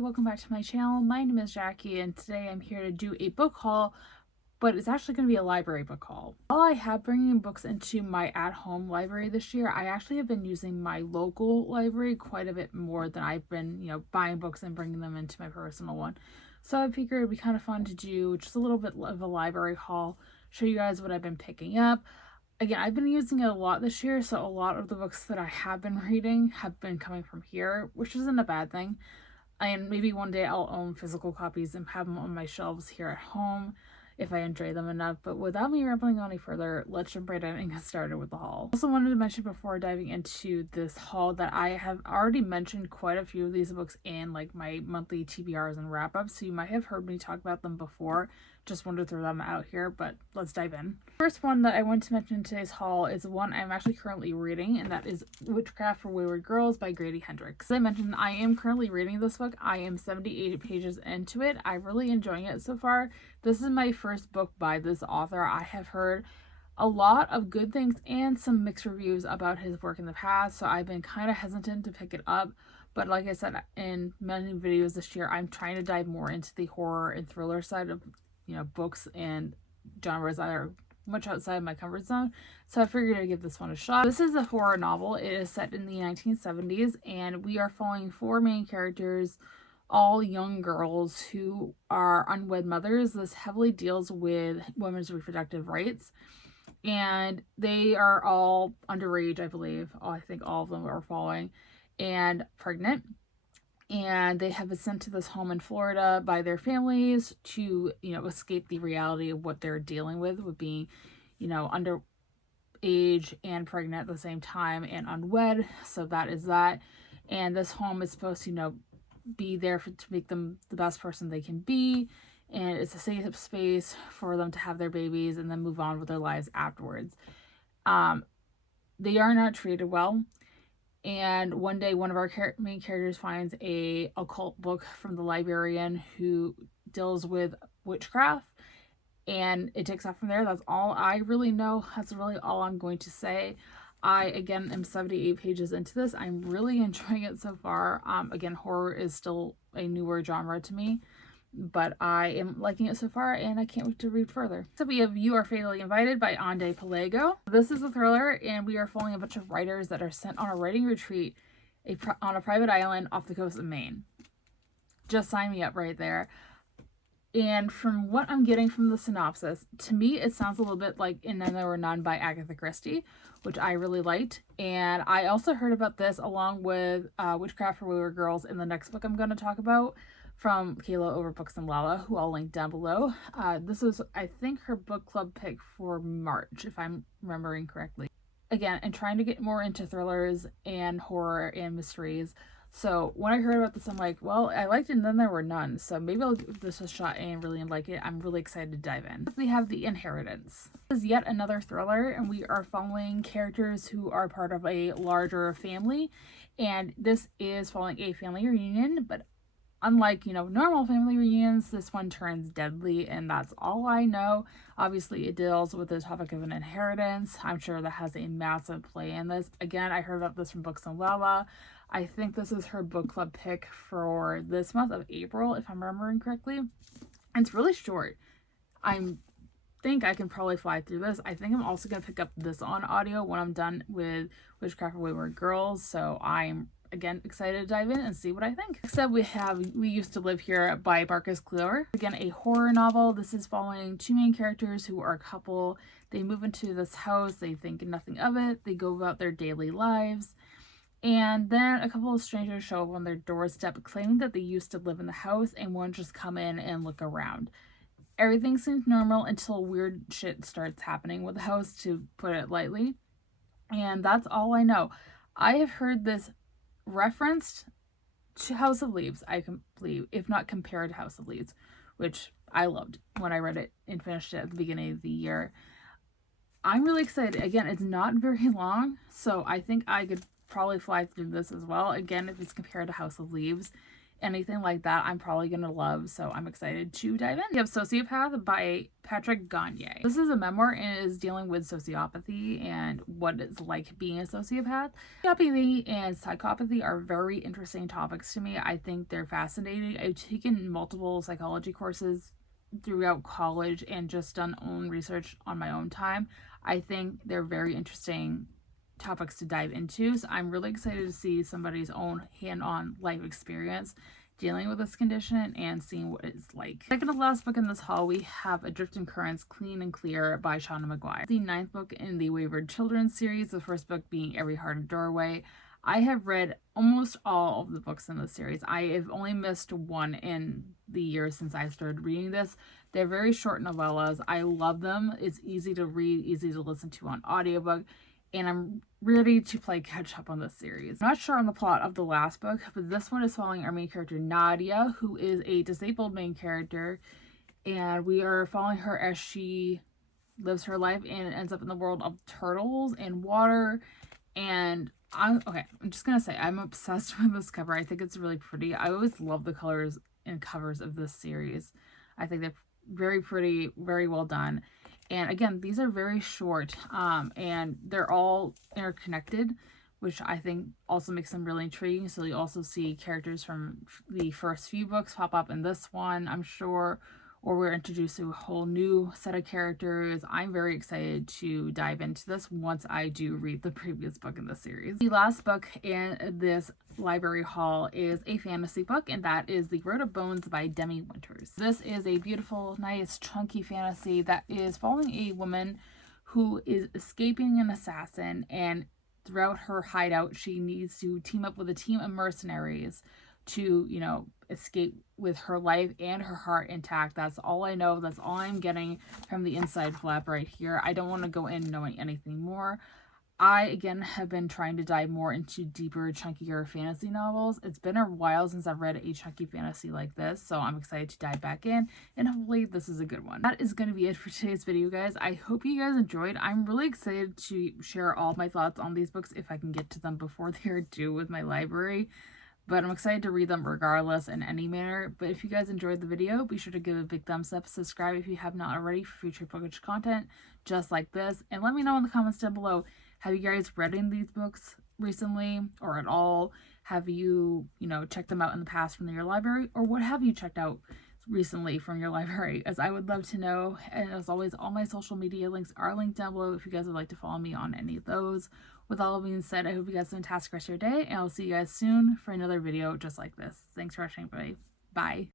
Welcome back to my channel. My name is Jackie and today I'm here to do a book haul, but it's actually going to be a library book haul. While I have bringing books into my at-home library this year, I actually have been using my local library quite a bit more than I've been, buying books and bringing them into my personal one. So I figured it'd be kind of fun to do just a little bit of a library haul, show you guys what I've been picking up. Again, I've been using it a lot this year, so a lot of the books that I have been reading have been coming from here, which isn't a bad thing. And maybe one day I'll own physical copies and have them on my shelves here at home if I enjoy them enough. But without me rambling on any further, let's jump right in and get started with the haul. I also wanted to mention before diving into this haul that I have already mentioned quite a few of these books in like my monthly TBRs and wrap-ups, so you might have heard me talk about them before. Just wanted to throw them out here, but let's dive in. First one that I want to mention in today's haul is one I'm actually currently reading, and that is Witchcraft for Wayward Girls by Grady Hendrix. As I mentioned, I am currently reading this book. I am 78 pages into it. I'm really enjoying it so far. This is my first book by this author. I have heard a lot of good things and some mixed reviews about his work in the past, so I've been kind of hesitant to pick it up. But like I said in many videos this year, I'm trying to dive more into the horror and thriller side of books and genres that are much outside my comfort zone, so I figured I'd give this one a shot. This is a horror novel. It is set in the 1970s, and we are following four main characters, all young girls who are unwed mothers. This heavily deals with women's reproductive rights, and they are all underage, I believe. I think all of them are following, and pregnant. And they have been sent to this home in Florida by their families to, escape the reality of what they're dealing with being, underage and pregnant at the same time and unwed. So that is that. And this home is supposed to, be there to make them the best person they can be. And it's a safe space for them to have their babies and then move on with their lives afterwards. They are not treated well. And one day, one of our main characters finds a occult book from the librarian who deals with witchcraft, and it takes off from there. That's all I really know. That's really all I'm going to say. I, again, am 78 pages into this. I'm really enjoying it so far. Again, horror is still a newer genre to me, but I am liking it so far, and I can't wait to read further. So we have You Are Fatally Invited by Ande Pelago. This is a thriller, and we are following a bunch of writers that are sent on a writing retreat on a private island off the coast of Maine. Just sign me up right there. And from what I'm getting from the synopsis, to me it sounds a little bit like In None There Were None by Agatha Christie, which I really liked. And I also heard about this along with Witchcraft for Wayward Girls in the next book I'm going to talk about, from Kayla over Books and Lala, who I'll link down below. This was, I think, her book club pick for March, if I'm remembering correctly. Again, I'm trying to get more into thrillers and horror and mysteries. So when I heard about this, I'm like, well, I liked it and then there were none. So maybe I'll give this a shot and really like it. I'm really excited to dive in. We have The Inheritance. This is yet another thriller, and we are following characters who are part of a larger family. And this is following a family reunion, but unlike, normal family reunions, this one turns deadly, and that's all I know. Obviously, it deals with the topic of an inheritance. I'm sure that has a massive play in this. Again, I heard about this from Books and Lala. I think this is her book club pick for this month of April, if I'm remembering correctly. And it's really short. I think I can probably fly through this. I think I'm also going to pick up this on audio when I'm done with Witchcraft for Wayward Girls, so I'm again excited to dive in and see what I think. Next up, we have We Used to Live Here by Marcus Clear. Again, a horror novel. This is following two main characters who are a couple. They move into this house, they think nothing of it, they go about their daily lives, and then a couple of strangers show up on their doorstep claiming that they used to live in the house and want to just come in and look around. Everything seems normal until weird shit starts happening with the house, to put it lightly. And that's all I know. I have heard this referenced to House of Leaves, I can believe, if not compared to House of Leaves, which I loved when I read it and finished it at the beginning of the year. I'm really excited. Again, it's not very long, so I think I could probably fly through this as well. Again, if it's compared to House of Leaves, anything like that, I'm probably going to love. So I'm excited to dive in. We have Sociopath by Patrick Gagne. This is a memoir and it is dealing with sociopathy and what it's like being a sociopath. Sociopathy and psychopathy are very interesting topics to me. I think they're fascinating. I've taken multiple psychology courses throughout college and just done own research on my own time. I think they're very interesting topics to dive into. So I'm really excited to see somebody's own hand-on life experience dealing with this condition and seeing what it's like. Second to last book in this haul, we have Adrift in Currents, Clean and Clear by Shauna McGuire. The 9th book in the Wayward Children series, the first book being Every Heart a Doorway. I have read almost all of the books in this series. I have only missed one in the years since I started reading this. They're very short novellas. I love them. It's easy to read, easy to listen to on audiobook, and I'm ready to play catch up on this series. I'm not sure on the plot of the last book, but this one is following our main character Nadia, who is a disabled main character, and we are following her as she lives her life and ends up in the world of turtles and water. And I'm just gonna say I'm obsessed with this cover. I think it's really pretty. I always love the colors and covers of this series. I think they're very pretty, very well done. And again, these are very short, and they're all interconnected, which I think also makes them really intriguing. So you also see characters from the first few books pop up in this one, I'm sure, or we're introduced to a whole new set of characters. I'm very excited to dive into this once I do read the previous book in the series. The last book in this library haul is a fantasy book, and that is The Road of Bones by Demi Winters. This is a beautiful, nice, chunky fantasy that is following a woman who is escaping an assassin, and throughout her hideout, she needs to team up with a team of mercenaries to, you know, escape with her life and her heart intact. That's all I know. That's all I'm getting from the inside flap right here. I don't want to go in knowing anything more. I, again, have been trying to dive more into deeper, chunkier fantasy novels. It's been a while since I've read a chunky fantasy like this, so I'm excited to dive back in, and hopefully this is a good one. That is going to be it for today's video, guys. I hope you guys enjoyed. I'm really excited to share all my thoughts on these books if I can get to them before they are due with my library. But I'm excited to read them regardless in any manner. But if you guys enjoyed the video, be sure to give it a big thumbs up. Subscribe if you have not already for future bookish content just like this. And let me know in the comments down below. Have you guys read any of these books recently or at all? Have you, checked them out in the past from your library? Or what have you checked out recently from your library? As I would love to know. And as always, all my social media links are linked down below if you guys would like to follow me on any of those. With all being said, I hope you guys have a fantastic rest of your day, and I'll see you guys soon for another video just like this. Thanks for watching, everybody. Bye.